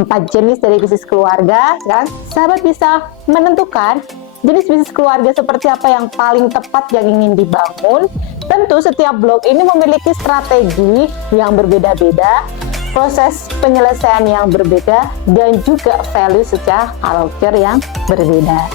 4 jenis dari bisnis keluarga. Sekarang sahabat bisa menentukan jenis bisnis keluarga seperti apa yang paling tepat yang ingin dibangun. Tentu setiap blog ini memiliki strategi yang berbeda-beda, proses penyelesaian yang berbeda, dan juga value secara culture yang berbeda.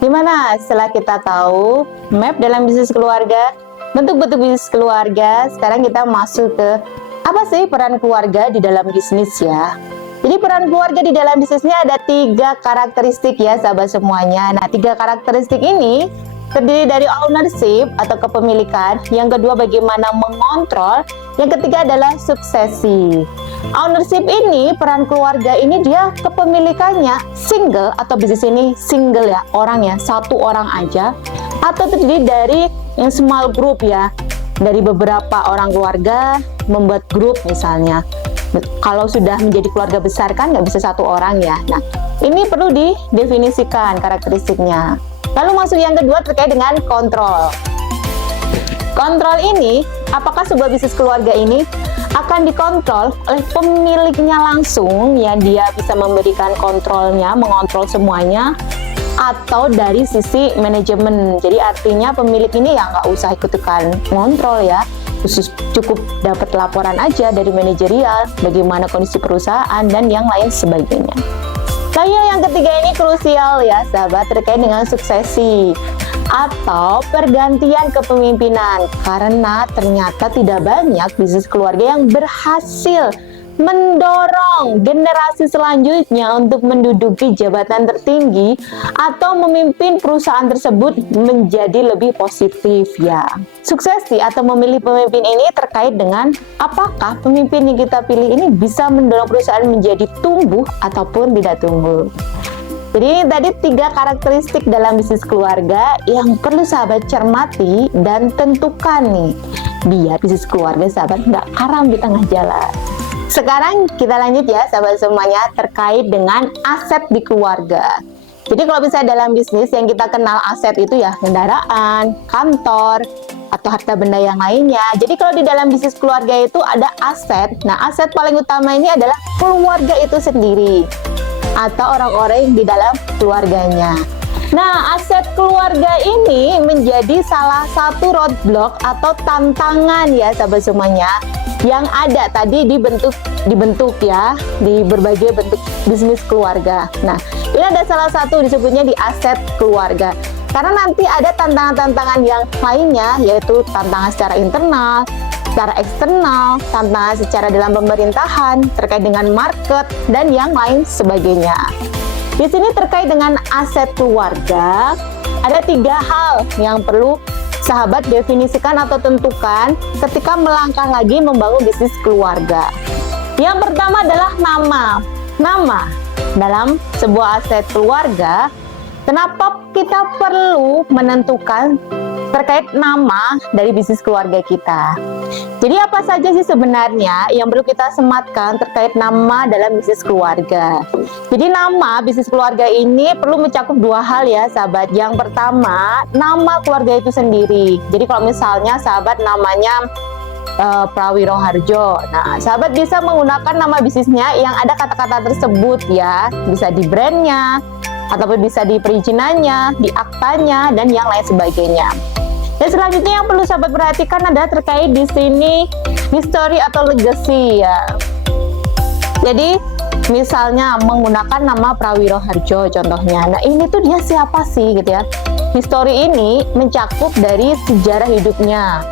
Gimana setelah kita tahu map dalam bisnis keluarga, bentuk-bentuk bisnis keluarga, sekarang kita masuk ke apa sih peran keluarga di dalam bisnis ya. Jadi peran keluarga di dalam bisnisnya ada 3 karakteristik ya sahabat semuanya. Nah 3 karakteristik ini terdiri dari ownership atau kepemilikan, yang kedua bagaimana mengontrol, yang ketiga adalah suksesi. Ownership ini, peran keluarga ini dia kepemilikannya single atau bisnis ini single ya, orang ya, 1 orang aja, atau terdiri dari yang small group ya, dari beberapa orang keluarga membuat grup misalnya. Kalau sudah menjadi keluarga besar kan nggak bisa 1 orang ya. Nah ini perlu didefinisikan karakteristiknya. Lalu masuk yang kedua terkait dengan kontrol. Kontrol ini, apakah sebuah bisnis keluarga ini akan dikontrol oleh pemiliknya langsung, ya dia bisa memberikan kontrolnya, mengontrol semuanya, atau dari sisi manajemen. Jadi artinya pemilik ini ya nggak usah ikut-ikutan ngontrol ya, khusus cukup dapat laporan aja dari manajerial, bagaimana kondisi perusahaan dan yang lain sebagainya. Lalu yang ketiga ini krusial ya sahabat, terkait dengan suksesi atau pergantian kepemimpinan, karena ternyata tidak banyak bisnis keluarga yang berhasil mendorong generasi selanjutnya untuk menduduki jabatan tertinggi atau memimpin perusahaan tersebut menjadi lebih positif ya. Suksesi atau memilih pemimpin ini terkait dengan apakah pemimpin yang kita pilih ini bisa mendorong perusahaan menjadi tumbuh ataupun tidak tumbuh. Jadi tadi 3 karakteristik dalam bisnis keluarga yang perlu sahabat cermati dan tentukan nih, biar bisnis keluarga sahabat nggak karam di tengah jalan. Sekarang kita lanjut ya sahabat semuanya terkait dengan aset di keluarga. Jadi kalau misalnya dalam bisnis yang kita kenal aset itu ya kendaraan, kantor, atau harta benda yang lainnya. Jadi kalau di dalam bisnis keluarga itu ada aset. Nah aset paling utama ini adalah keluarga itu sendiri atau orang-orang yang di dalam keluarganya. Nah, aset keluarga ini menjadi salah satu roadblock atau tantangan ya sahabat semuanya yang ada tadi dibentuk ya di berbagai bentuk bisnis keluarga. Nah, ini ada salah satu disebutnya di aset keluarga. Karena nanti ada tantangan-tantangan yang lainnya, yaitu tantangan secara internal, secara eksternal, tantangan secara dalam pemerintahan, terkait dengan market, dan yang lain sebagainya. Di sini terkait dengan aset keluarga, ada 3 hal yang perlu sahabat definisikan atau tentukan ketika melangkah lagi membangun bisnis keluarga. Yang pertama adalah nama. Nama dalam sebuah aset keluarga, kenapa kita perlu menentukan terkait nama dari bisnis keluarga kita. Jadi apa saja sih sebenarnya yang perlu kita sematkan terkait nama dalam bisnis keluarga. Jadi nama bisnis keluarga ini perlu mencakup 2 hal ya sahabat. Yang pertama, nama keluarga itu sendiri. Jadi kalau misalnya sahabat namanya Prawiro Harjo, nah sahabat bisa menggunakan nama bisnisnya yang ada kata-kata tersebut ya. Bisa di brandnya, ataupun bisa di perizinannya, di aktanya, dan yang lain sebagainya. Dan selanjutnya yang perlu sahabat perhatikan adalah terkait di sini history atau legacy ya. Jadi misalnya menggunakan nama Prawiro Harjo contohnya. Nah ini tuh dia siapa sih gitu ya. History ini mencakup dari sejarah hidupnya,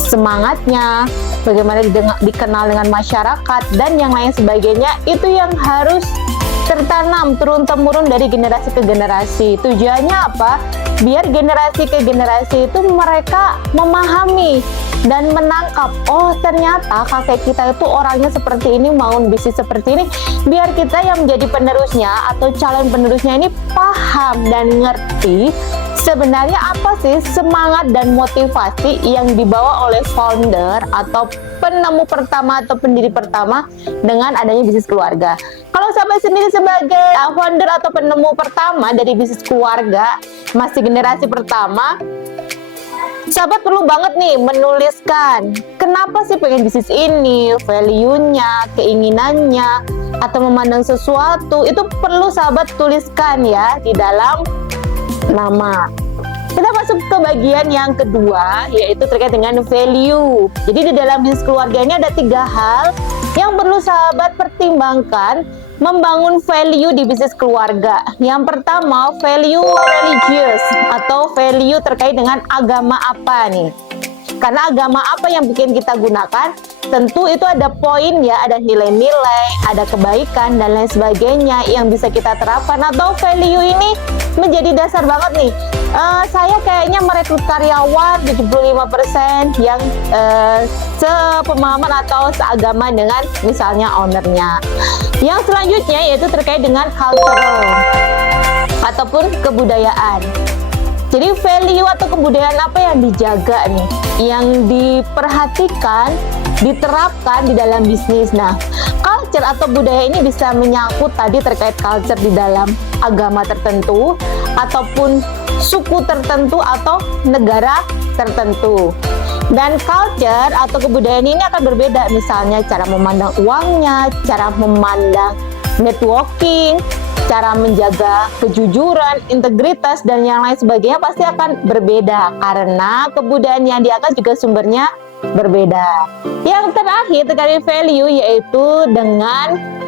semangatnya, bagaimana dikenal dengan masyarakat, dan yang lain sebagainya. Itu yang harus tertanam turun-temurun dari generasi ke generasi. Tujuannya apa? biar generasi ke generasi itu mereka memahami dan menangkap, oh ternyata kakek kita itu orangnya seperti ini, mau bisnis seperti ini, biar kita yang menjadi penerusnya atau calon penerusnya ini paham dan ngerti sebenarnya apa sih semangat dan motivasi yang dibawa oleh founder atau penemu pertama atau pendiri pertama dengan adanya bisnis keluarga. Kalau sahabat sendiri sebagai founder atau penemu pertama dari bisnis keluarga, masih generasi pertama, sahabat perlu banget nih menuliskan kenapa sih pengen bisnis ini, value-nya, keinginannya, atau memandang sesuatu, itu perlu sahabat tuliskan ya di dalam nama. Kita masuk ke bagian yang kedua, yaitu terkait dengan value. Jadi di dalam bisnis keluarga ini ada 3 hal yang perlu sahabat pertimbangkan membangun value di bisnis keluarga. Yang pertama, value religious atau value terkait dengan agama apa nih. Karena agama apa yang bikin kita gunakan, tentu itu ada poin ya, ada nilai-nilai, ada kebaikan dan lain sebagainya yang bisa kita terapkan, atau value ini menjadi dasar banget nih. Saya kayaknya merekrut karyawan 75% yang sepemahaman atau seagama dengan misalnya ownernya. Yang selanjutnya yaitu terkait dengan cultural ataupun kebudayaan. Jadi value atau kebudayaan apa yang dijaga nih, yang diperhatikan, diterapkan di dalam bisnis. Nah, culture atau budaya ini bisa menyangkut tadi terkait culture di dalam agama tertentu, ataupun suku tertentu atau negara tertentu. Dan culture atau kebudayaan ini akan berbeda, misalnya cara memandang uangnya, cara memandang networking, cara menjaga kejujuran, integritas, dan yang lain sebagainya pasti akan berbeda karena kebudayaan yang diangkat juga sumbernya berbeda. Yang terakhir terkait value yaitu dengan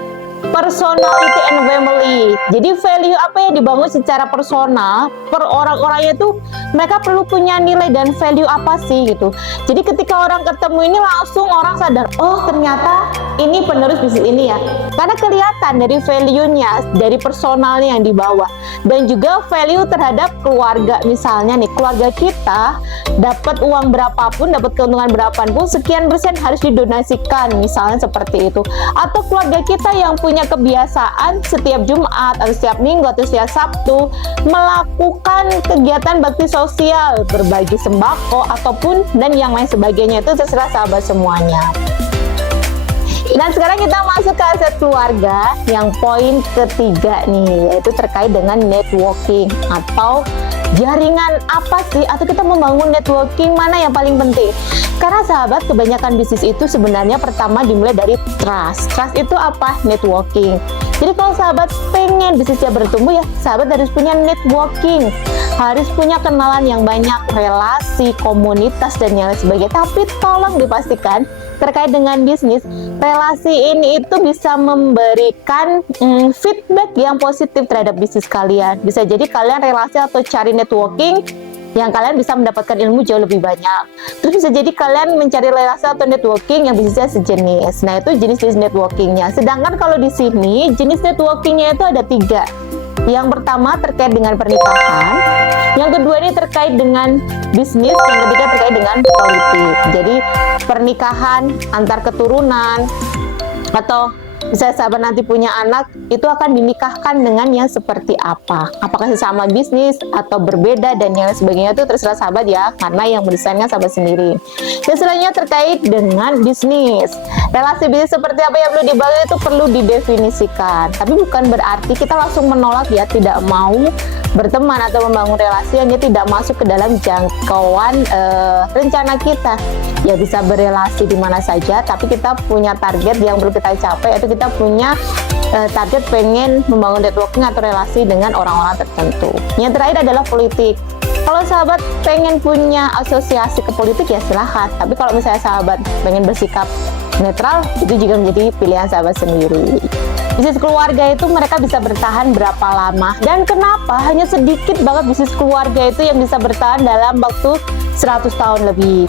personality and family. Jadi value apa yang dibangun secara personal per orang-orangnya itu mereka perlu punya nilai dan value apa sih gitu. Jadi ketika orang ketemu ini langsung orang sadar, oh ternyata ini penerus bisnis ini ya. Karena kelihatan dari value-nya, dari personalnya yang dibawa. Dan juga value terhadap keluarga. Misalnya nih, keluarga kita dapat uang berapapun, dapat keuntungan berapapun, sekian persen harus didonasikan, misalnya seperti itu. Atau keluarga kita yang punya kebiasaan setiap Jumat atau setiap Minggu atau setiap Sabtu melakukan kegiatan bakti sosial, berbagi sembako ataupun dan yang lain sebagainya, itu terserah sahabat semuanya. Dan sekarang kita masuk ke aset keluarga yang poin ketiga nih, yaitu terkait dengan networking atau jaringan apa sih, atau kita membangun networking mana yang paling penting. Karena sahabat, kebanyakan bisnis itu sebenarnya pertama dimulai dari trust. Trust itu apa? Networking. Jadi kalau sahabat pengen bisnisnya bertumbuh ya, sahabat harus punya networking, harus punya kenalan yang banyak, relasi, komunitas, dan yang lain sebagainya. Tapi tolong dipastikan terkait dengan bisnis, relasi ini itu bisa memberikan feedback yang positif terhadap bisnis kalian. Bisa jadi kalian relasi atau cari networking yang kalian bisa mendapatkan ilmu jauh lebih banyak. Terus bisa jadi kalian mencari relasi atau networking yang bisnisnya sejenis. Nah, itu jenis-jenis networkingnya. Sedangkan kalau di sini jenis networkingnya itu ada 3. Yang pertama terkait dengan pernikahan, yang kedua ini terkait dengan bisnis, yang ketiga terkait dengan politik. Jadi pernikahan antar keturunan, atau bisa sahabat nanti punya anak, itu akan dinikahkan dengan yang seperti apa, apakah sesama bisnis atau berbeda dan yang sebagainya, itu terserah sahabat ya, karena yang mendesainnya sahabat sendiri. Dan selanjutnya terkait dengan bisnis, relasi bisnis seperti apa yang perlu dibangun itu perlu didefinisikan, tapi bukan berarti kita langsung menolak ya, tidak mau berteman atau membangun relasi yang tidak masuk ke dalam jangkauan rencana kita. Ya bisa berelasi di mana saja, tapi kita punya target yang perlu kita capai, yaitu kita punya target pengen membangun networking atau relasi dengan orang-orang tertentu. Yang terakhir adalah politik. Kalau sahabat pengen punya asosiasi ke politik ya silahkan, tapi kalau misalnya sahabat pengen bersikap netral, itu juga menjadi pilihan sahabat sendiri. Bisnis keluarga itu mereka bisa bertahan berapa lama, dan kenapa hanya sedikit banget bisnis keluarga itu yang bisa bertahan dalam waktu 100 tahun lebih.